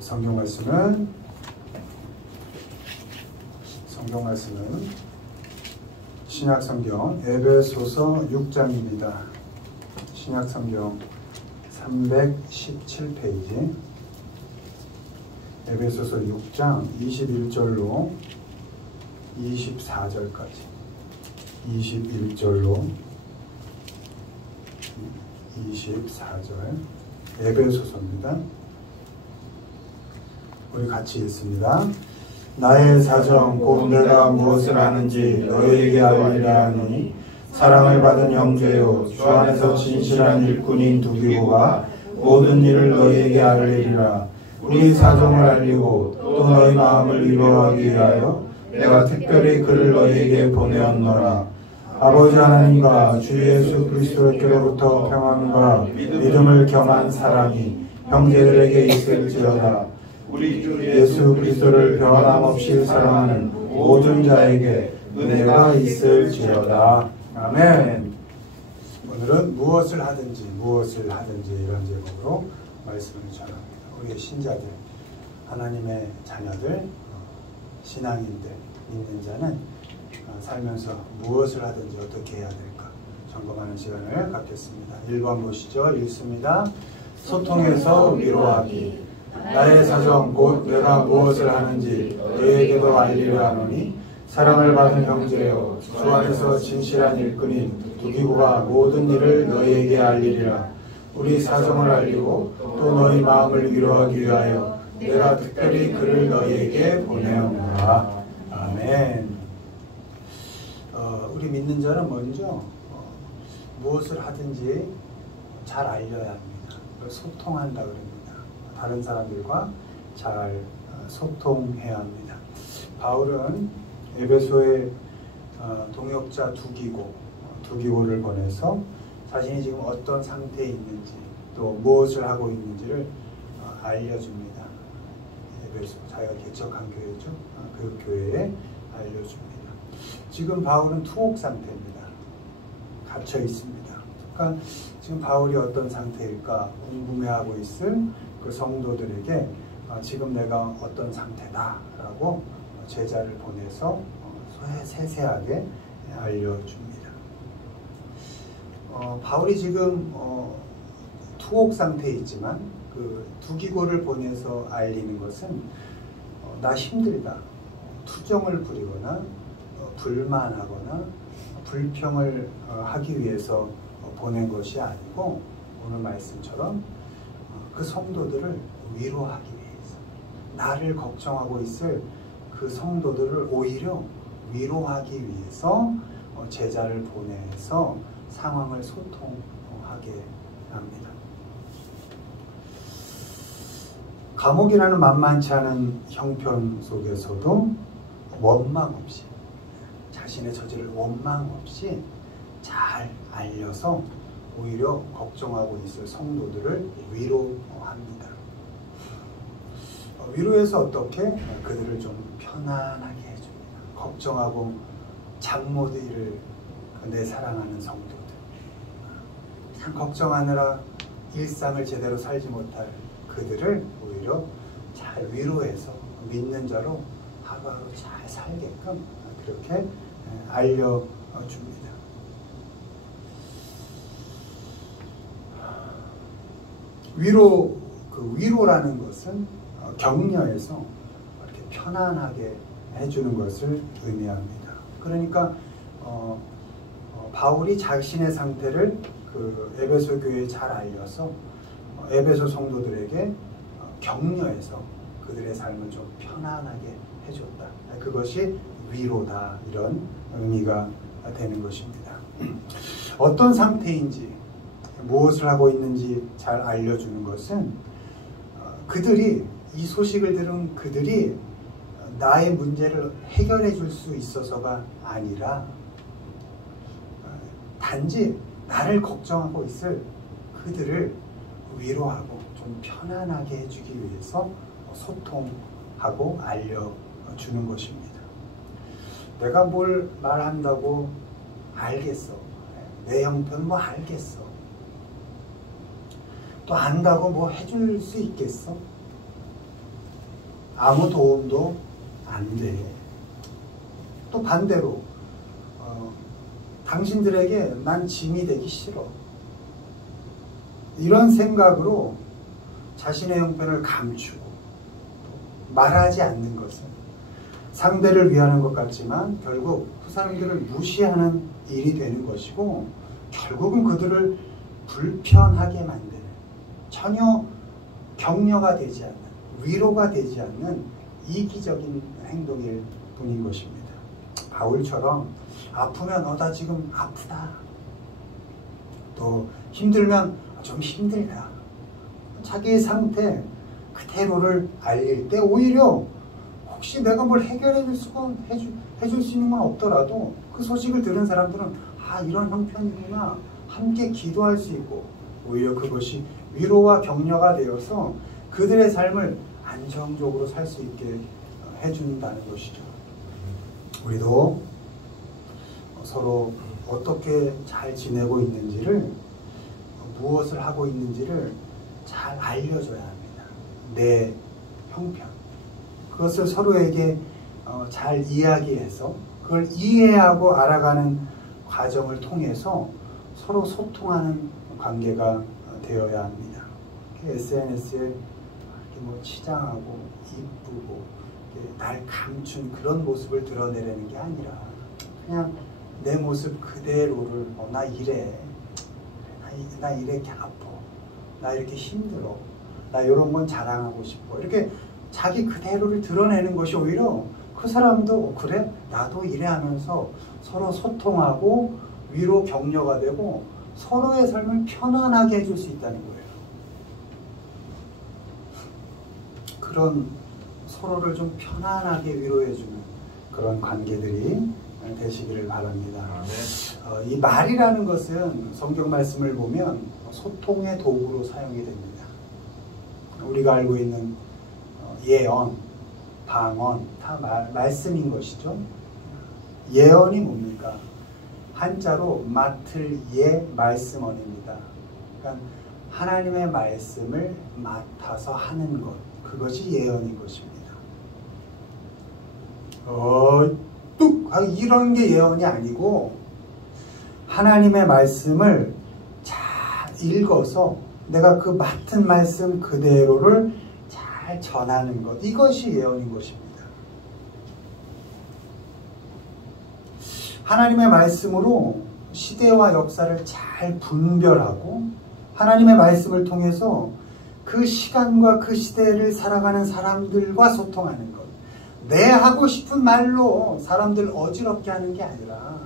성경 말씀은 신약성경 에베소서 6장입니다. 신약성경 317페이지 에베소서 6장 21절로 24절까지 21절로 24절 에베소서입니다. 우리 같이 읽습니다. 나의 사정 곧 내가 무엇을 하는지 너희에게 알리라 하노니 사랑을 받은 형제요 주 안에서 진실한 일꾼인 두기고가 모든 일을 너희에게 알리리라. 우리 사정을 알리고 또 너희 마음을 위로하기 위하여 내가 특별히 그를 너희에게 보내었노라. 아버지 하나님과 주 예수 그리스도께로부터 평안과 믿음을 겸한 사랑이 형제들에게 있을지어다. 우리 주 예수 그리스도를 변함없이 사랑하는 모든 자에게 은혜가 있을지어다. 아멘. 오늘은 무엇을 하든지 이런 제목으로 말씀을 전합니다. 우리의 신자들, 하나님의 자녀들, 신앙인들, 믿는 자는 살면서 무엇을 하든지 어떻게 해야 될까 점검하는 시간을 갖겠습니다. 1번 보시죠. 읽습니다. 소통해서 위로하기. 나의 사정 곧 내가 무엇을 하는지 너희에게도 알리려 하노니 사랑을 받은 형제여 주 안에서 진실한 일꾼인 두기고가 모든 일을 너희에게 알리리라. 우리 사정을 알리고 또 너희 마음을 위로하기 위하여 내가 특별히 그를 너희에게 보내었노라. 아멘. 우리 믿는 자는 먼저 무엇을 하든지 잘 알려야 합니다. 소통한다 그럽니다. 다른 사람들과 잘 소통해야 합니다. 바울은 에베소의 동역자 두기고를 보내서 자신이 지금 어떤 상태에 있는지 또 무엇을 하고 있는지를 알려줍니다. 에베소, 자기가 개척한 교회죠. 그 교회에 알려줍니다. 지금 바울은 투옥 상태입니다. 갇혀 있습니다. 그러니까 지금 바울이 어떤 상태일까 궁금해하고 있을 그 성도들에게 지금 내가 어떤 상태다라고 제자를 보내서 세세하게 알려줍니다. 바울이 지금 투옥 상태에 있지만 그 두기고를 보내서 알리는 것은 나 힘들다, 투정을 부리거나 불만하거나 불평을 하기 위해서 보낸 것이 아니고 오늘 말씀처럼 그 성도들을 위로하기 위해서 나를 걱정하고 있을 그 성도들을 오히려 위로하기 위해서 제자를 보내서 상황을 소통하게 합니다. 감옥이라는 만만치 않은 형편 속에서도 원망 없이 자신의 저지를 원망 없이 잘 알려서 오히려 걱정하고 있을 성도들을 위로합니다. 위로해서 어떻게? 그들을 좀 편안하게 해줍니다. 걱정하고 잠 못 이룰 내 사랑하는 성도들, 참 걱정하느라 일상을 제대로 살지 못할 그들을 오히려 잘 위로해서 믿는 자로 하루하루 잘 살게끔 그렇게 알려줍니다. 위로라는 것은 격려해서 이렇게 편안하게 해주는 것을 의미합니다. 그러니까 바울이 자신의 상태를 그 에베소 교회에 잘 알려서 에베소 성도들에게 격려해서 그들의 삶을 좀 편안하게 해줬다. 그것이 위로다. 이런 의미가 되는 것입니다. 어떤 상태인지 무엇을 하고 있는지 잘 알려주는 것은 그들이 이 소식을 들은 그들이 나의 문제를 해결해 줄 수 있어서가 아니라 단지 나를 걱정하고 있을 그들을 위로하고 좀 편안하게 해주기 위해서 소통하고 알려주는 것입니다. 내가 뭘 말한다고 알겠어. 내 형편 뭐 알겠어. 또 안다고 뭐 해줄 수 있겠어? 아무 도움도 안 돼. 또 반대로 당신들에게 난 짐이 되기 싫어. 이런 생각으로 자신의 형편을 감추고 말하지 않는 것은 상대를 위하는 것 같지만 결국 그 사람들을 무시하는 일이 되는 것이고, 결국은 그들을 불편하게 만드는, 전혀 격려가 되지 않는, 위로가 되지 않는 이기적인 행동일 뿐인 것입니다. 바울처럼 아프면 나 지금 아프다, 또 힘들면 좀 힘들다, 자기의 상태 그대로를 알릴 때 오히려 혹시 내가 뭘 해결해 줄 수 있는 건 없더라도 그 소식을 들은 사람들은 이런 형편이구나, 함께 기도할 수 있고, 오히려 그것이 위로와 격려가 되어서 그들의 삶을 안정적으로 살 수 있게 해준다는 것이죠. 우리도 서로 어떻게 잘 지내고 있는지를, 무엇을 하고 있는지를 잘 알려줘야 합니다. 내 형편, 그것을 서로에게 잘 이야기해서 그걸 이해하고 알아가는 과정을 통해서 서로 소통하는 관계가 되어야 합니다. SNS에 치장하고 이쁘고 날 감춘 그런 모습을 드러내려는 게 아니라 그냥 내 모습 그대로를 나 이래, 나 이렇게 아파, 나 이렇게 힘들어, 나 이런 건 자랑하고 싶어, 이렇게 자기 그대로를 드러내는 것이 오히려 그 사람도 그래? 나도 이래 하면서 서로 소통하고 위로 격려가 되고 서로의 삶을 편안하게 해줄 수 있다는 거예요. 그런 서로를 좀 편안하게 위로해주는 그런 관계들이 되시기를 바랍니다. 이 말이라는 것은 성경 말씀을 보면 소통의 도구로 사용이 됩니다. 우리가 알고 있는 예언, 방언 다 말씀인 것이죠. 예언이 뭡니까? 한자로 맡을 예 말씀언입니다. 그러니까 하나님의 말씀을 맡아서 하는 것, 그것이 예언인 것입니다. 이런 게 예언이 아니고 하나님의 말씀을 잘 읽어서 내가 그 맡은 말씀 그대로를 잘 전하는 것, 이것이 예언인 것입니다. 하나님의 말씀으로 시대와 역사를 잘 분별하고 하나님의 말씀을 통해서 그 시간과 그 시대를 살아가는 사람들과 소통하는 것, 내 하고 싶은 말로 사람들 어지럽게 하는 게 아니라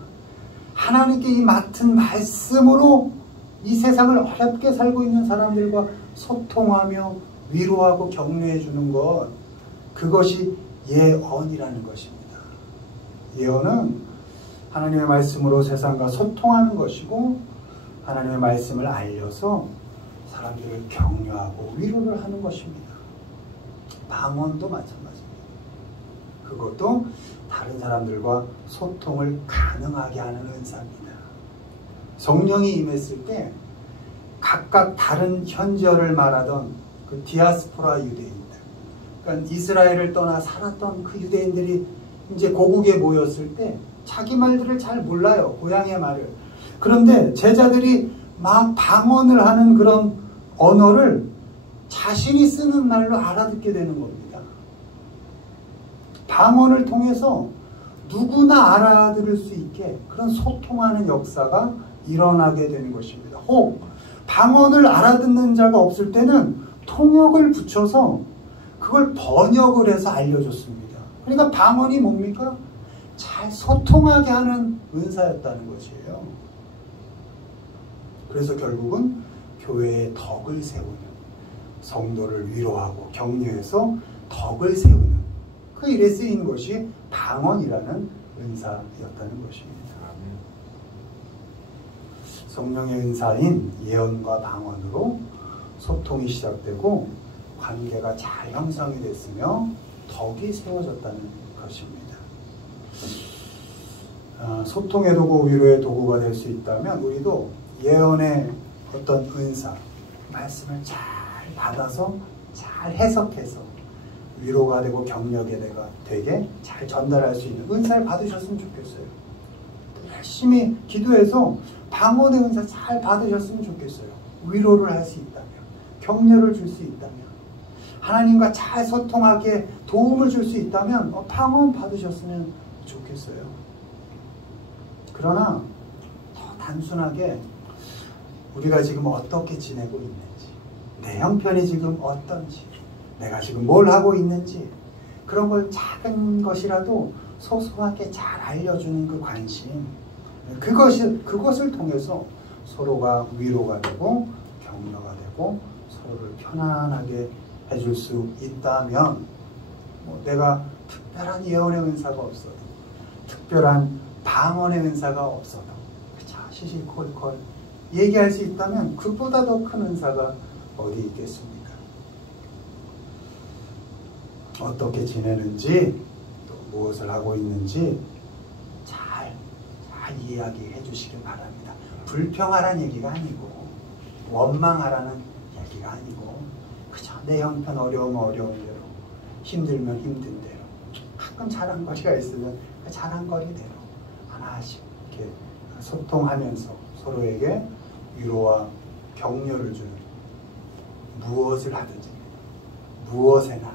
하나님께 이 맡은 말씀으로 이 세상을 어렵게 살고 있는 사람들과 소통하며 위로하고 격려해 주는 것, 그것이 예언이라는 것입니다. 예언은 하나님의 말씀으로 세상과 소통하는 것이고 하나님의 말씀을 알려서 사람들을 격려하고 위로를 하는 것입니다. 방언도 마찬가지입니다. 그것도 다른 사람들과 소통을 가능하게 하는 은사입니다. 성령이 임했을 때 각각 다른 현지어를 말하던 그 디아스포라 유대인들, 그러니까 이스라엘을 떠나 살았던 그 유대인들이 이제 고국에 모였을 때 자기 말들을 잘 몰라요, 고향의 말을. 그런데 제자들이 막 방언을 하는 그런 언어를 자신이 쓰는 말로 알아듣게 되는 겁니다. 방언을 통해서 누구나 알아들을 수 있게 그런 소통하는 역사가 일어나게 되는 것입니다. 혹 방언을 알아듣는 자가 없을 때는 통역을 붙여서 그걸 번역을 해서 알려줬습니다. 그러니까 방언이 뭡니까? 잘 소통하게 하는 은사였다는 것이에요. 그래서 결국은 교회의 덕을 세우는, 성도를 위로하고 격려해서 덕을 세우는 그 일에 쓰인 것이 방언이라는 은사였다는 것입니다. 성령의 은사인 예언과 방언으로 소통이 시작되고 관계가 잘 형성이 됐으며 덕이 세워졌다는 것입니다. 소통의 도구, 위로의 도구가 될 수 있다면 우리도 예언의 어떤 은사, 말씀을 잘 받아서 잘 해석해서 위로가 되고 격려가 되게 잘 전달할 수 있는 은사를 받으셨으면 좋겠어요. 열심히 기도해서 방언의 은사 잘 받으셨으면 좋겠어요. 위로를 할 수 있다면, 격려를 줄 수 있다면, 하나님과 잘 소통하게 도움을 줄 수 있다면 방언 받으셨으면 좋겠어요. 그러나 더 단순하게 우리가 지금 어떻게 지내고 있는지, 내 형편이 지금 어떤지, 내가 지금 뭘 하고 있는지, 그런 걸 작은 것이라도 소소하게 잘 알려주는 그 관심, 그것을 통해서 서로가 위로가 되고 격려가 되고 서로를 편안하게 해줄 수 있다면, 내가 특별한 예언의 은사가 없어도, 특별한 방언의 은사가 없어도, 시시콜콜 얘기할 수 있다면 그보다 더 큰 은사가 어디 있겠습니까? 어떻게 지내는지, 또 무엇을 하고 있는지 잘 이야기해 주시길 바랍니다. 불평하라는 얘기가 아니고, 원망하라는 얘기가 아니고, 그저 내 형편 어려우면 어려운 대로, 힘들면 힘든 대로, 가끔 자랑거리가 있으면 그 자랑거리대로 하나씩 이렇게 소통하면서 서로에게 위로와 격려를 주는, 무엇을 하든지 무엇에나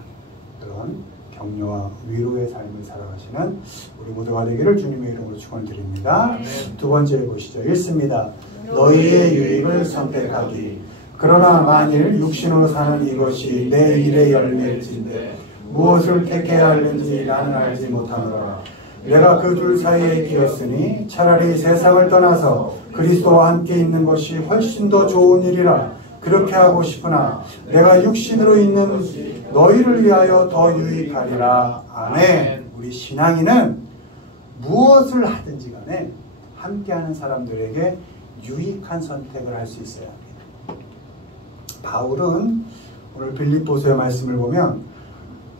그런 격려와 위로의 삶을 살아가시는 우리 모두가 되기를 주님의 이름으로 축원드립니다. 두 번째 보시죠. 읽습니다. 너희의 유익을 선택하기. 그러나 만일 육신으로 사는 이것이 내 일의 열매일진데 무엇을 택해야 하는지 나는 알지 못하노라. 내가 그 둘 사이에 끼었으니 차라리 세상을 떠나서 그리스도와 함께 있는 것이 훨씬 더 좋은 일이라 그렇게 하고 싶으나 내가 육신으로 있는 너희를 위하여 더 유익하리라. 아멘. 우리 신앙인은 무엇을 하든지 간에 함께하는 사람들에게 유익한 선택을 할 수 있어야 합니다. 바울은 오늘 빌립보서의 말씀을 보면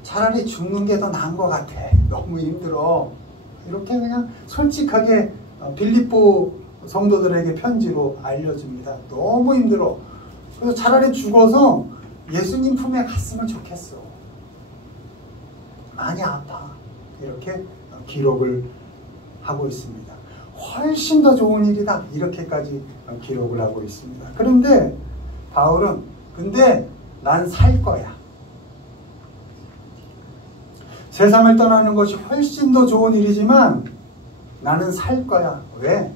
차라리 죽는 게 더 나은 것 같아, 너무 힘들어, 이렇게 그냥 솔직하게 빌립보 성도들에게 편지로 알려줍니다. 너무 힘들어. 그래서 차라리 죽어서 예수님 품에 갔으면 좋겠어. 많이 아파. 이렇게 기록을 하고 있습니다. 훨씬 더 좋은 일이다. 이렇게까지 기록을 하고 있습니다. 그런데 바울은 근데 난 살 거야. 세상을 떠나는 것이 훨씬 더 좋은 일이지만 나는 살 거야. 왜?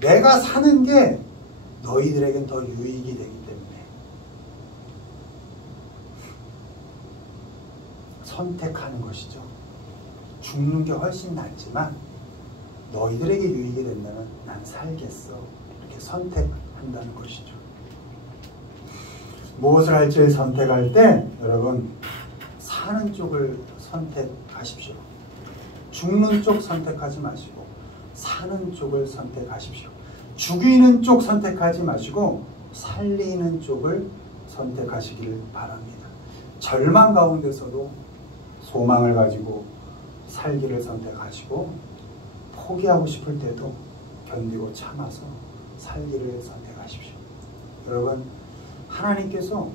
내가 사는 게 너희들에겐 더 유익이 되기 때문에. 선택하는 것이죠. 죽는 게 훨씬 낫지만 너희들에게 유익이 된다면 난 살겠어. 이렇게 선택한다는 것이죠. 무엇을 할지 선택할 때 여러분 사는 쪽을 선택하십시오. 죽는 쪽 선택하지 마시고 사는 쪽을 선택하십시오. 죽이는 쪽 선택하지 마시고 살리는 쪽을 선택하시길 바랍니다. 절망 가운데서도 소망을 가지고 살기를 선택하시고 포기하고 싶을 때도 견디고 참아서 살기를 선택하십시오. 여러분, 하나님께서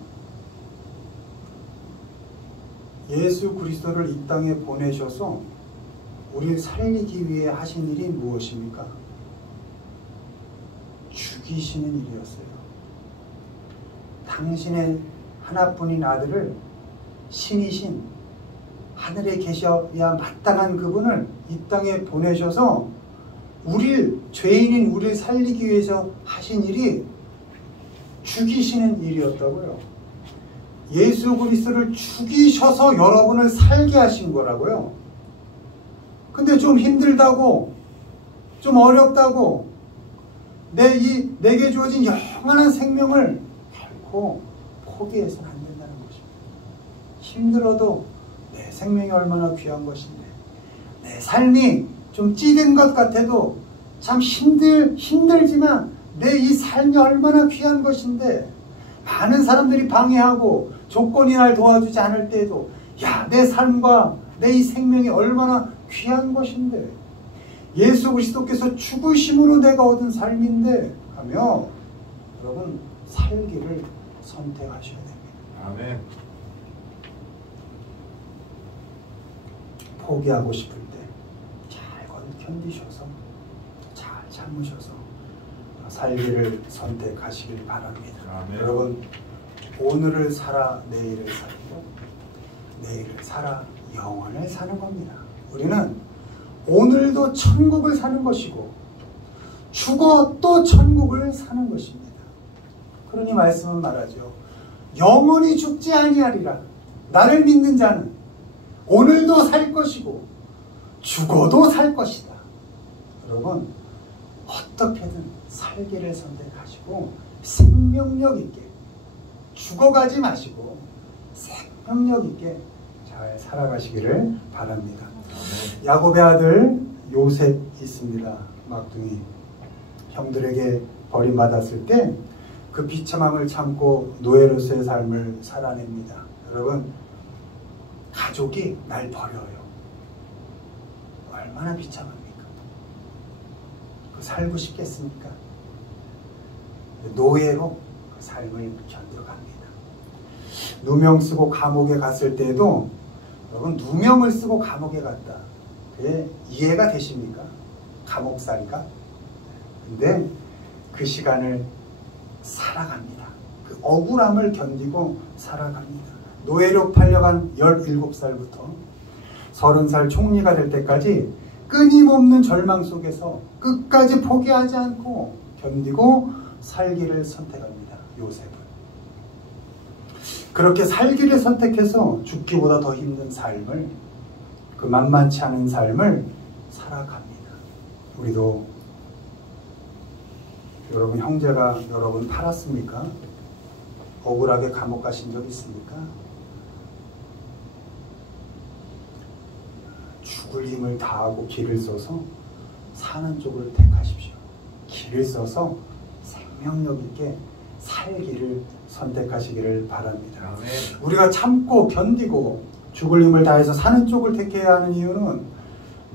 예수 그리스도를 이 땅에 보내셔서 우리를 살리기 위해 하신 일이 무엇입니까? 죽이시는 일이었어요. 당신의 하나뿐인 아들을 신이신 하늘에 계셔야 마땅한 그분을 이 땅에 보내셔서 죄인인 우리를 살리기 위해서 하신 일이 죽이시는 일이었다고요. 예수 그리스도를 죽이셔서 여러분을 살게 하신 거라고요. 근데 좀 힘들다고, 좀 어렵다고 내게 주어진 영원한 생명을 결코 포기해서는 안 된다는 것입니다. 힘들어도 내 생명이 얼마나 귀한 것인데, 내 삶이 좀 찌든 것 같아도 참 힘들지만 내 이 삶이 얼마나 귀한 것인데, 많은 사람들이 방해하고 조건이 날 도와주지 않을 때에도 내 삶과 내 이 생명이 얼마나 귀한 것인데, 예수 그리스도께서 죽으심으로 내가 얻은 삶인데 하며 여러분 살기를 선택하셔야 됩니다. 아멘. 포기하고 싶을 때 잘 견디셔서 잘 참으셔서 살기를 선택하시길 바랍니다. 아멘. 여러분, 오늘을 살아 내일을 살고 내일을 살아 영원을 사는 겁니다. 우리는 오늘도 천국을 사는 것이고 죽어 또 천국을 사는 것입니다. 그러니 말씀은 말하죠. 영원히 죽지 아니하리라. 나를 믿는 자는 오늘도 살 것이고 죽어도 살 것이다. 여러분, 어떻게든 살기를 선택하시고 생명력 있게 죽어가지 마시고 생명력 있게 잘 살아가시기를 바랍니다. 야곱의 아들 요셉 있습니다. 막둥이 형들에게 버림받았을 때 그 비참함을 참고 노예로서의 삶을 살아냅니다. 여러분, 가족이 날 버려요. 얼마나 비참합니까? 그 살고 싶겠습니까? 노예로 그 삶을 견뎌갑니다. 누명 쓰고 감옥에 갔을 때도 여러분, 누명을 쓰고 감옥에 갔다. 그게 이해가 되십니까? 감옥살이가? 근데 그 시간을 살아갑니다. 그 억울함을 견디고 살아갑니다. 노예로 팔려간 17살부터 30살 총리가 될 때까지 끊임없는 절망 속에서 끝까지 포기하지 않고 견디고 살기를 선택합니다. 요셉은. 그렇게 살기를 선택해서 죽기보다 더 힘든 삶을, 그 만만치 않은 삶을 살아갑니다. 우리도 여러분, 형제가 여러분 팔았습니까? 억울하게 감옥 가신 적 있습니까? 죽을 힘을 다하고 길을 써서 사는 쪽을 택하십시오. 길을 써서 생명력 있게 살기를 선택하시기를 바랍니다. 아멘. 우리가 참고 견디고 죽을 힘을 다해서 사는 쪽을 택해야 하는 이유는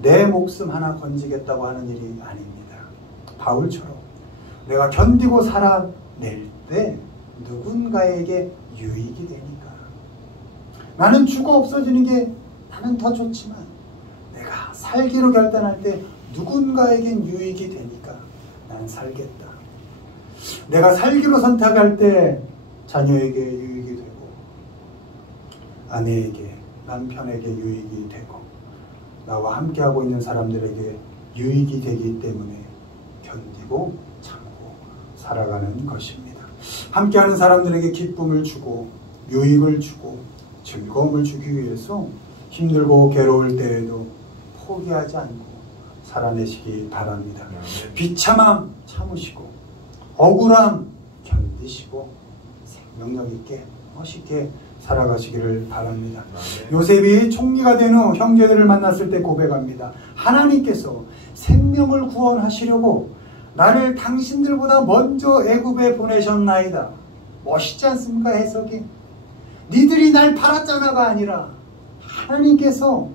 내 목숨 하나 건지겠다고 하는 일이 아닙니다. 바울처럼 내가 견디고 살아낼 때 누군가에게 유익이 되니까. 나는 죽어 없어지는 게 나는 더 좋지만 내가 살기로 결단할 때 누군가에겐 유익이 되니까 난 살겠다. 내가 살기로 선택할 때 자녀에게 유익이 되고 아내에게, 남편에게 유익이 되고 나와 함께하고 있는 사람들에게 유익이 되기 때문에 견디고 참고 살아가는 것입니다. 함께하는 사람들에게 기쁨을 주고 유익을 주고 즐거움을 주기 위해서 힘들고 괴로울 때에도 포기하지 않고 살아내시기 바랍니다. 비참함 참으시고 억울함 견디시고 생명력 있게 멋있게 살아가시기를 바랍니다. 요셉이 총리가 된 후 형제들을 만났을 때 고백합니다. 하나님께서 생명을 구원하시려고 나를 당신들보다 먼저 애굽에 보내셨나이다. 멋있지 않습니까? 해석이. 니들이 날 팔았잖아가 아니라 하나님께서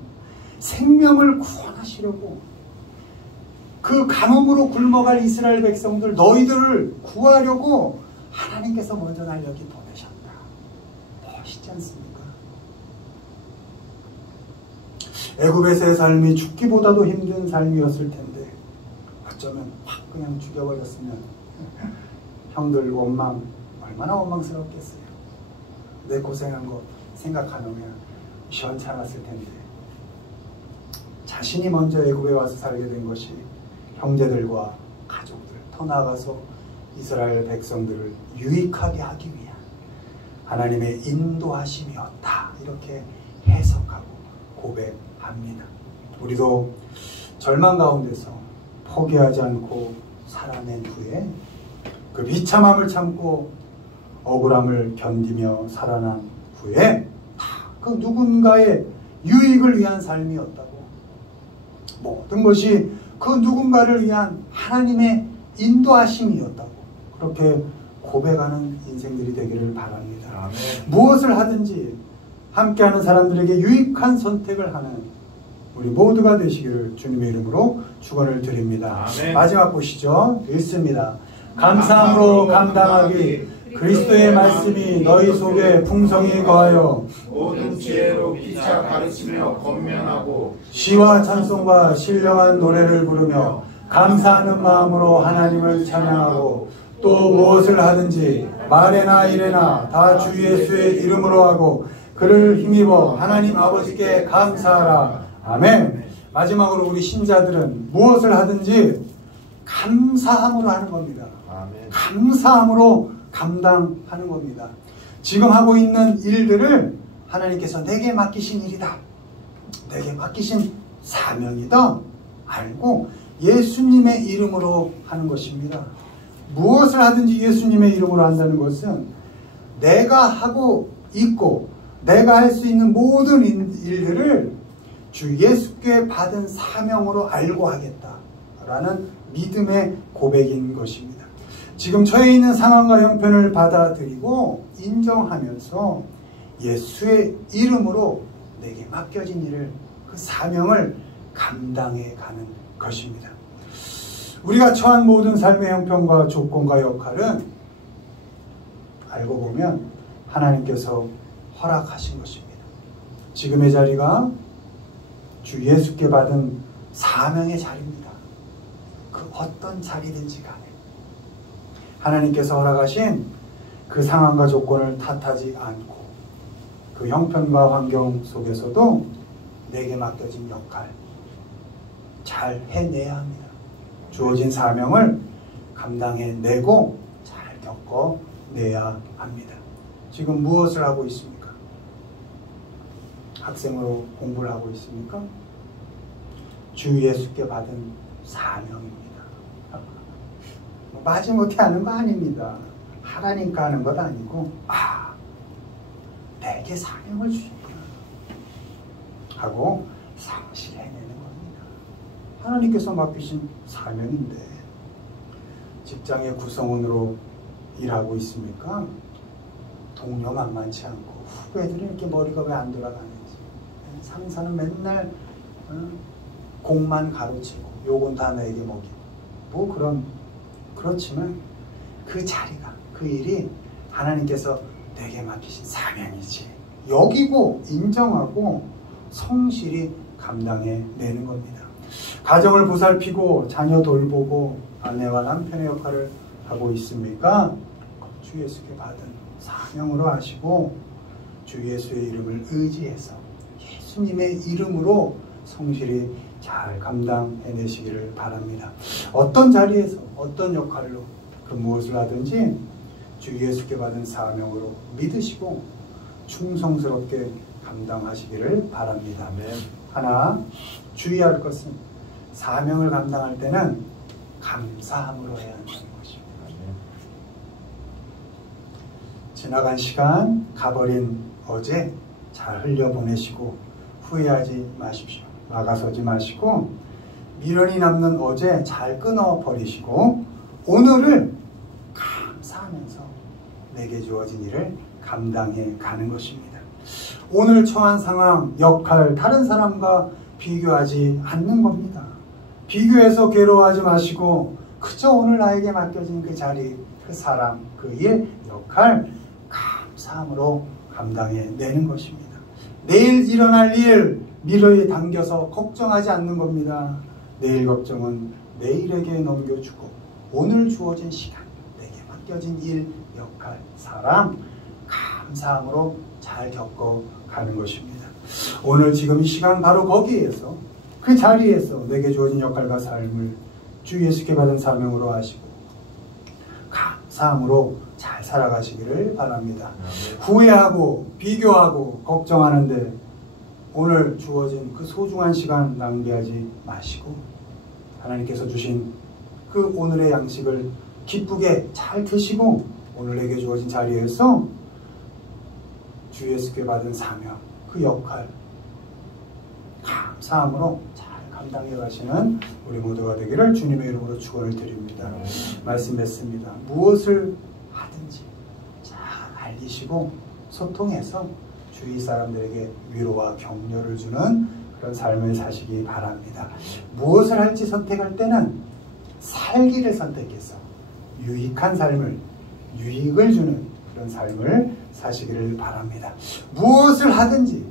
생명을 구원하시려고 그 가뭄으로 굶어갈 이스라엘 백성들, 너희들을 구하려고 하나님께서 먼저 날 여기 보내셨다. 멋있지 않습니까? 애굽에서의 삶이 죽기보다도 힘든 삶이었을 텐데 어쩌면 확 그냥 죽여버렸으면 형들 원망, 얼마나 원망스럽겠어요. 내 고생한 거 생각하면 시원찮았을 텐데 자신이 먼저 애굽에 와서 살게 된 것이 형제들과 가족들, 더 나아가서 이스라엘 백성들을 유익하게 하기 위한 하나님의 인도하심이었다. 이렇게 해석하고 고백합니다. 우리도 절망 가운데서 포기하지 않고 살아낸 후에 그 비참함을 참고 억울함을 견디며 살아난 후에 그 누군가의 유익을 위한 삶이었다고, 모든 것이 그 누군가를 위한 하나님의 인도하심이었다고 그렇게 고백하는 인생들이 되기를 바랍니다. 아멘. 무엇을 하든지 함께하는 사람들에게 유익한 선택을 하는 우리 모두가 되시기를 주님의 이름으로 축원을 드립니다. 아멘. 마지막 보시죠. 읽습니다. 감사함으로 감당하기 그리스도의 말씀이 너희 속에 풍성히 거하여 모든 지혜로 피차 가르치며 권면하고 시와 찬송과 신령한 노래를 부르며 감사하는 마음으로 하나님을 찬양하고 또 무엇을 하든지 말에나 일에나 다 주 예수의 이름으로 하고 그를 힘입어 하나님 아버지께 감사하라. 아멘. 마지막으로 우리 신자들은 무엇을 하든지 감사함으로 하는 겁니다. 아멘. 감사함으로 감당하는 겁니다. 지금 하고 있는 일들을 하나님께서 내게 맡기신 일이다, 내게 맡기신 사명이다 알고 예수님의 이름으로 하는 것입니다. 무엇을 하든지 예수님의 이름으로 한다는 것은 내가 하고 있고 내가 할 수 있는 모든 일들을 주 예수께 받은 사명으로 알고 하겠다라는 믿음의 고백인 것입니다. 지금 처해 있는 상황과 형편을 받아들이고 인정하면서 예수의 이름으로 내게 맡겨진 일을, 그 사명을 감당해 가는 것입니다. 우리가 처한 모든 삶의 형편과 조건과 역할은 알고 보면 하나님께서 허락하신 것입니다. 지금의 자리가 주 예수께 받은 사명의 자리입니다. 그 어떤 자리든지 간에 하나님께서 허락하신 그 상황과 조건을 탓하지 않고 그 형편과 환경 속에서도 내게 맡겨진 역할 잘 해내야 합니다. 주어진 사명을 감당해내고 잘 겪어내야 합니다. 지금 무엇을 하고 있습니까? 학생으로 공부를 하고 있습니까? 주 예수께 받은 사명입니다. 마지못해 하는 거 아닙니다. 하라니까 하는 것 아니고 내게 사명을 주셨구나 하고 상실해내는 겁니다. 하나님께서 맡기신 사명인데 직장의 구성원으로 일하고 있습니까? 동료 만만치 않고 후배들이 이렇게 머리가 왜 안 돌아가는지, 상사는 맨날 공만 가르치고 욕은 다 내게 먹이고 그렇지만 그 자리가, 그 일이 하나님께서 내게 맡기신 사명이지 여기고 인정하고 성실히 감당해내는 겁니다. 가정을 보살피고 자녀 돌보고 아내와 남편의 역할을 하고 있습니까? 주 예수께 받은 사명으로 하시고 주 예수의 이름을 의지해서 예수님의 이름으로 성실히 잘 감당해내시기를 바랍니다. 어떤 자리에서 어떤 역할로 그 무엇을 하든지 주 예수께 받은 사명으로 믿으시고 충성스럽게 감당하시기를 바랍니다. 하나 주의할 것은 사명을 감당할 때는 감사함으로 해야 한다는 것입니다. 지나간 시간, 가버린 어제 잘 흘려보내시고 후회하지 마십시오. 막아서지 마시고 미련이 남는 어제 잘 끊어버리시고 오늘을 감사하면서 내게 주어진 일을 감당해 가는 것입니다. 오늘 처한 상황, 역할, 다른 사람과 비교하지 않는 겁니다. 비교해서 괴로워하지 마시고 그저 오늘 나에게 맡겨진 그 자리, 그 사람, 그 일, 역할 감사함으로 감당해내는 것입니다. 내일 일어날 일 미래에 당겨서 걱정하지 않는 겁니다. 내일 걱정은 내일에게 넘겨주고 오늘 주어진 시간, 내게 맡겨진 일, 역할, 사람 감사함으로 잘 겪어가는 것입니다. 오늘 지금 이 시간 바로 거기에서 그 자리에서 내게 주어진 역할과 삶을 주 예수께 받은 사명으로 하시고 감사함으로 잘 살아가시기를 바랍니다. 후회하고 비교하고 걱정하는데 오늘 주어진 그 소중한 시간 낭비하지 마시고 하나님께서 주신 그 오늘의 양식을 기쁘게 잘 드시고 오늘에게 주어진 자리에서 주 예수께 받은 사명, 그 역할 감사함으로 잘 감당해 가시는 우리 모두가 되기를 주님의 이름으로 축원을 드립니다. 말씀 맺습니다. 무엇을 하든지 잘 알리시고 소통해서 주위 사람들에게 위로와 격려를 주는 그런 삶을 사시기 바랍니다. 무엇을 할지 선택할 때는 살기를 선택해서 유익한 삶을 유익을 주는 그런 삶을 사시기를 바랍니다. 무엇을 하든지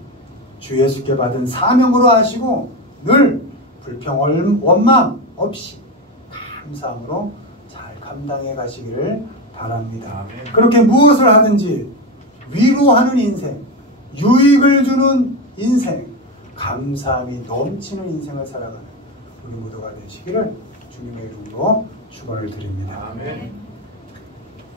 주 예수께 받은 사명으로 하시고 늘 불평 원망 없이 감사함으로 잘 감당해 가시기를 바랍니다. 그렇게 무엇을 하든지 위로하는 인생, 유익을 주는 인생, 감사함이 넘치는 인생을 살아가는 우리 모두가 되시기를 주님의 이름으로 축원을 드립니다. 아멘.